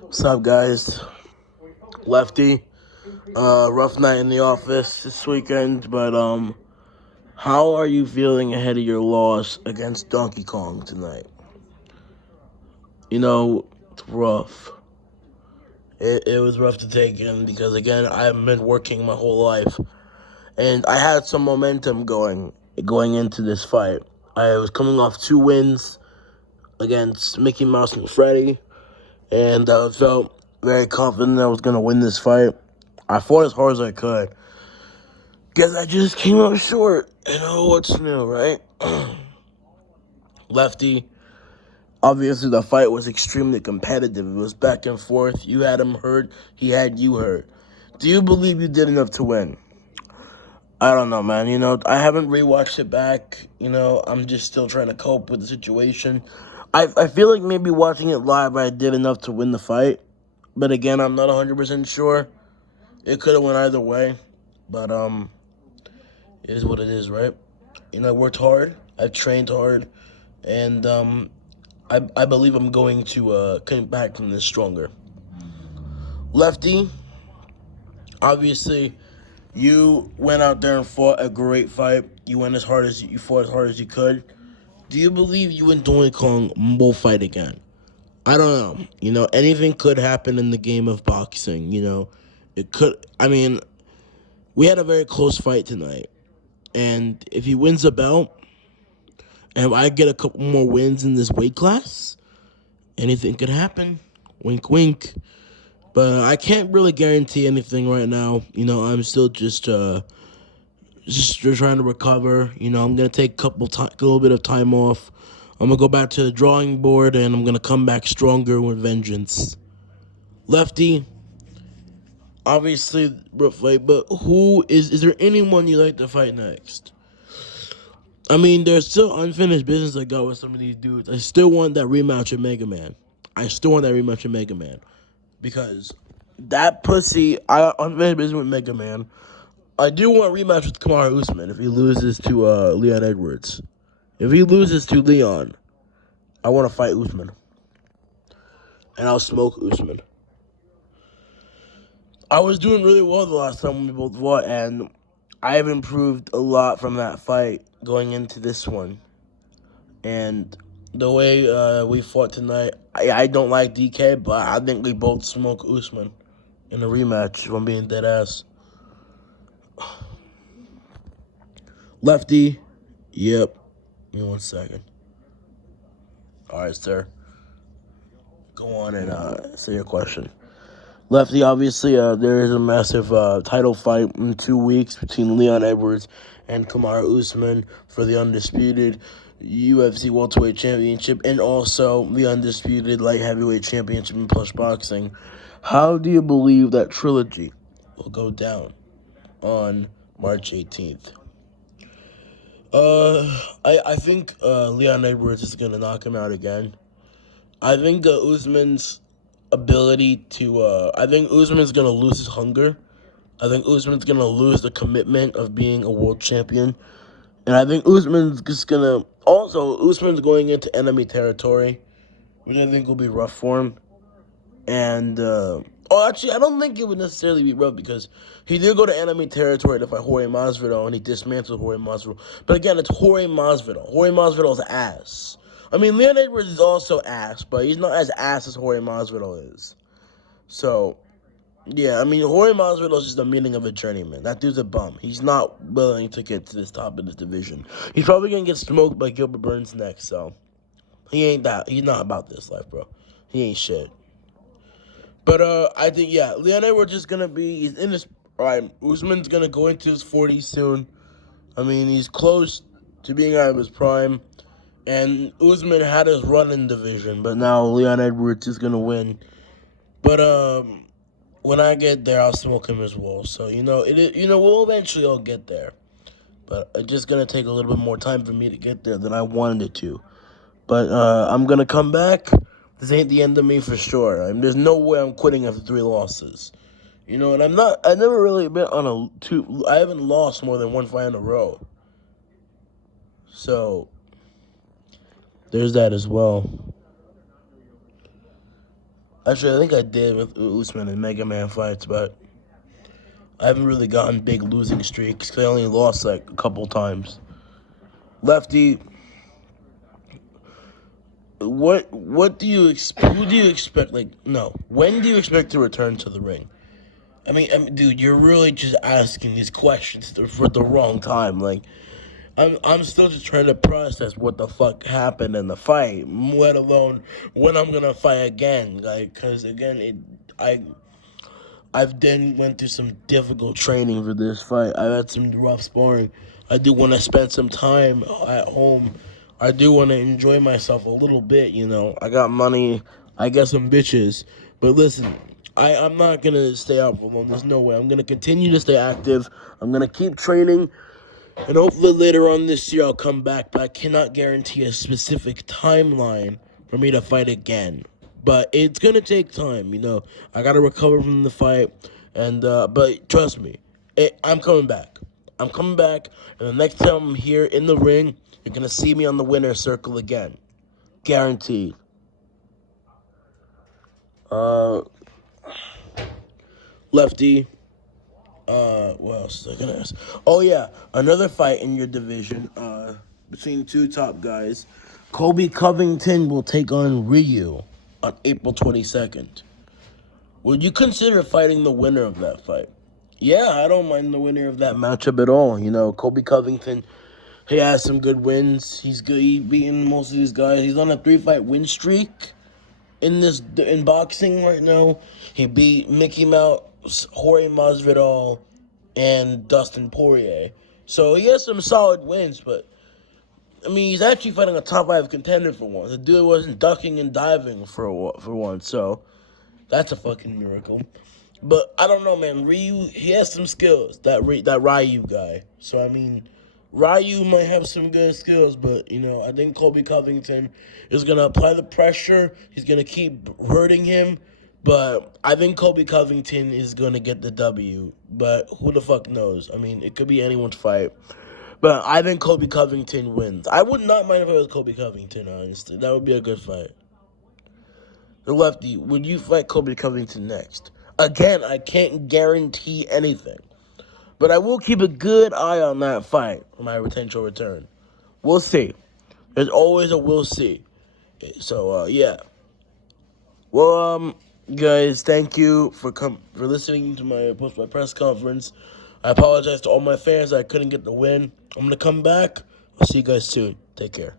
What's up, guys? Lefty. Rough night in the office this weekend, but how are you feeling ahead of your loss against Donkey Kong tonight? It's rough. It was rough to take in because, again, I've been working my whole life, and I had some momentum going into this fight. I was coming off 2 wins against Mickey Mouse and Freddy, and I felt very confident I was going to win this fight. I fought as hard as I could. Guess I just came up short. What's new, right? Lefty. Obviously, the fight was extremely competitive. It was back and forth. You had him hurt. He had you hurt. Do you believe you did enough to win? I don't know, man. I haven't rewatched it back. I'm just still trying to cope with the situation. I feel like maybe watching it live, I did enough to win the fight. But again, I'm not 100% sure. It could have went either way. But, it is what it is, right? I worked hard. I've trained hard. And, I believe I'm going to come back from this stronger. Lefty, obviously, you went out there and fought a great fight. You went as hard as you fought as hard as you could. Do you believe you and Donkey Kong will fight again? I don't know. Anything could happen in the game of boxing. It could. I mean, we had a very close fight tonight, and if he wins the belt, and if I get a couple more wins in this weight class, anything could happen. Wink, wink. But I can't really guarantee anything right now. I'm still just trying to recover. I'm gonna take a little bit of time off. I'm gonna go back to the drawing board, and I'm gonna come back stronger with vengeance. Lefty, obviously rough fight, but is there anyone you like to fight next? I mean, there's still unfinished business I got with some of these dudes. I still want that rematch with Mega Man. Because that pussy, unfinished business with Mega Man. I do want a rematch with Kamaru Usman if he loses to Leon Edwards. If he loses to Leon, I want to fight Usman. And I'll smoke Usman. I was doing really well the last time we both fought, and I have improved a lot from that fight going into this one. And the way we fought tonight, I don't like DK, but I think we both smoke Usman in a rematch, if I'm being dead ass. Lefty, yep. Give me 1 second. All right, sir. Go on and say your question. Lefty, obviously, there is a massive title fight in 2 weeks between Leon Edwards and Kamaru Usman for the undisputed UFC welterweight championship and also the undisputed light heavyweight championship in plush boxing. How do you believe that trilogy will go down on March 18th? I think Leon Edwards is going to knock him out again. I think Usman's ability to, I think Usman's going to lose his hunger. I think Usman's going to lose the commitment of being a world champion. And I think Usman's just going to, also, Usman's going into enemy territory, which I think will be rough for him. And, actually, I don't think it would necessarily be rough because he did go to enemy territory to fight Jorge Masvidal, and he dismantled Jorge Masvidal. But again, it's Jorge Masvidal. Jorge Masvidal's ass. I mean, Leon Edwards is also ass, but he's not as ass as Jorge Masvidal is. So, yeah, I mean, Jorge Masvidal is just the meaning of a journeyman. That dude's a bum. He's not willing to get to this top of this division. He's probably going to get smoked by Gilbert Burns next, so he's not about this life, bro. He ain't shit. But, I think, yeah, Leon Edwards is going to he's in his, all right, Usman's going to go into his 40s soon. I mean, he's close to being out of his prime. And Usman had his run in division, but now Leon Edwards is going to win. But, when I get there, I'll smoke him as well. So, we'll eventually all get there. But it's just going to take a little bit more time for me to get there than I wanted it to. But, I'm going to come back. This ain't the end of me for sure. I mean, there's no way I'm quitting after 3 losses. And I've never really been on I haven't lost more than 1 fight in a row. So, there's that as well. Actually, I think I did with Usman and Mega Man fights, but I haven't really gotten big losing streaks because I only lost like a couple times. Lefty, what do you who do you expect? Like, no, when do you expect to return to the ring? I mean, dude, you're really just asking these questions for the wrong time. Like, I'm still just trying to process what the fuck happened in the fight, let alone when I'm gonna fight again. Like, cause again, I've then went through some difficult training for this fight. I've had some rough sparring. I do want to spend some time at home. I do want to enjoy myself a little bit, you know. I got money. I got some bitches. But listen, I'm not going to stay out for long. There's no way. I'm going to continue to stay active. I'm going to keep training. And hopefully later on this year I'll come back. But I cannot guarantee a specific timeline for me to fight again. But it's gonna take time, you know. I gotta recover from the fight, and but trust me, I'm coming back. I'm coming back, and the next time I'm here in the ring, you're gonna see me on the winner's circle again, guaranteed. Uh, Lefty. What else was I gonna ask? Oh yeah, another fight in your division. Between two top guys, Colby Covington will take on Ryu on April 22nd. Would you consider fighting the winner of that fight? Yeah, I don't mind the winner of that matchup at all. You know, Colby Covington, he has some good wins. He's good. He beaten most of these guys. He's on a 3-fight win streak in boxing right now. He beat Mickey Mouse, Jorge Masvidal, and Dustin Poirier. So he has some solid wins, but I mean, he's actually fighting a top 5 contender for once. The dude wasn't ducking and diving for once, so that's a fucking miracle. But I don't know, man. Ryu, he has some skills. That Ryu guy. So I mean, Ryu might have some good skills, but you know, I think Colby Covington is gonna apply the pressure. He's gonna keep hurting him, but I think Colby Covington is gonna get the W. But who the fuck knows? I mean, it could be anyone's fight. But I think Colby Covington wins. I would not mind if it was Colby Covington, honestly. That would be a good fight. The Lefty, would you fight Colby Covington next? Again, I can't guarantee anything. But I will keep a good eye on that fight for my potential return. We'll see. There's always a we'll see. So, yeah. Well, guys, thank you for listening to my press conference. I apologize to all my fans that I couldn't get the win. I'm going to come back. I'll see you guys soon. Take care.